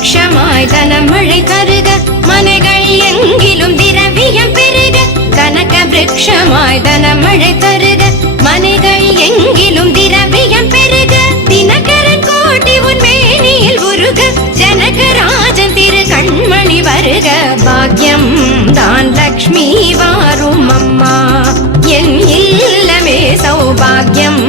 க்ஷமாய் தனமழை தருக மனைகள் எங்கிலும் திரவியம் பெருக. கனக விரக்ஷமாய் தனமழை தருக மனைகள் எங்கிலும் திரவியம் பெருக. தினகரன் கோட்டி உன் மேனியில் உருக ஜனகராஜன் திரு கண்மணி வருக. பாக்யம் தான் லக்ஷ்மி வாரும் அம்மா என் இல்லமே சௌபாகியம்